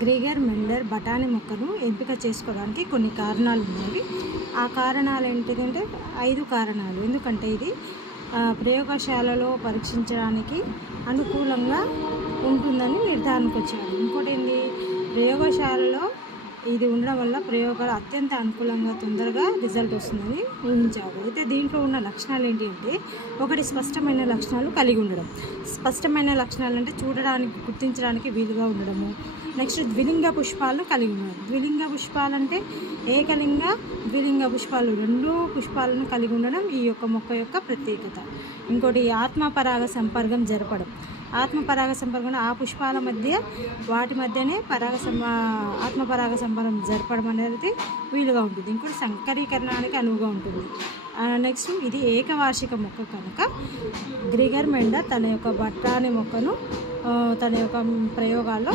Gregor మెండర్ బఠానీ మొక్కను ఎంపిక చేసుకోవడానికి కొన్ని కారణాలు ఉన్నాయి. ఆ కారణాలు ఏంటిదంటే 5 కారణాలు. ఎందుకంటే ఇది ప్రయోగశాలలో పరీక్షించడానికి అనుకూలంగా ఉంటుందని నిర్ధారణకు వచ్చాడు. ఇంకోటి ఏంటి, ప్రయోగశాలలో ఇది ఉండడం వల్ల ప్రయోగాలు అత్యంత అనుకూలంగా తొందరగా రిజల్ట్ వస్తుందని ఊహించాడు. అయితే దీంట్లో ఉన్న లక్షణాలు ఏంటి అంటే, ఒకటి స్పష్టమైన లక్షణాలు కలిగి ఉండడం. స్పష్టమైన లక్షణాలు అంటే చూడడానికి గుర్తించడానికి వీలుగా ఉండడము. నెక్స్ట్ ద్విలింగ పుష్పాలను కలిగి ఉండడం. ద్విలింగ పుష్పాలంటే ఏకలింగ ద్విలింగ పుష్పాలు 2 పుష్పాలను కలిగి ఉండడం ఈ యొక్క మొక్క యొక్క ప్రత్యేకత. ఇంకోటి ఆత్మపరాగ సంపర్కం జరపడం. ఆత్మపరాగ సంపర్కం ఆ పుష్పాల మధ్య వాటి మధ్యనే ఆత్మపరాగ సంపర్కం జరపడం అనేది వీలుగా ఉంటుంది. ఇంకోటి సంకరీకరణానికి అనువుగా ఉంటుంది. నెక్స్ట్ ఇది ఏకవార్షిక మొక్క కనుక గ్రెగర్ మెండర్ తన యొక్క బఠానీ మొక్కను తన యొక్క ప్రయోగాల్లో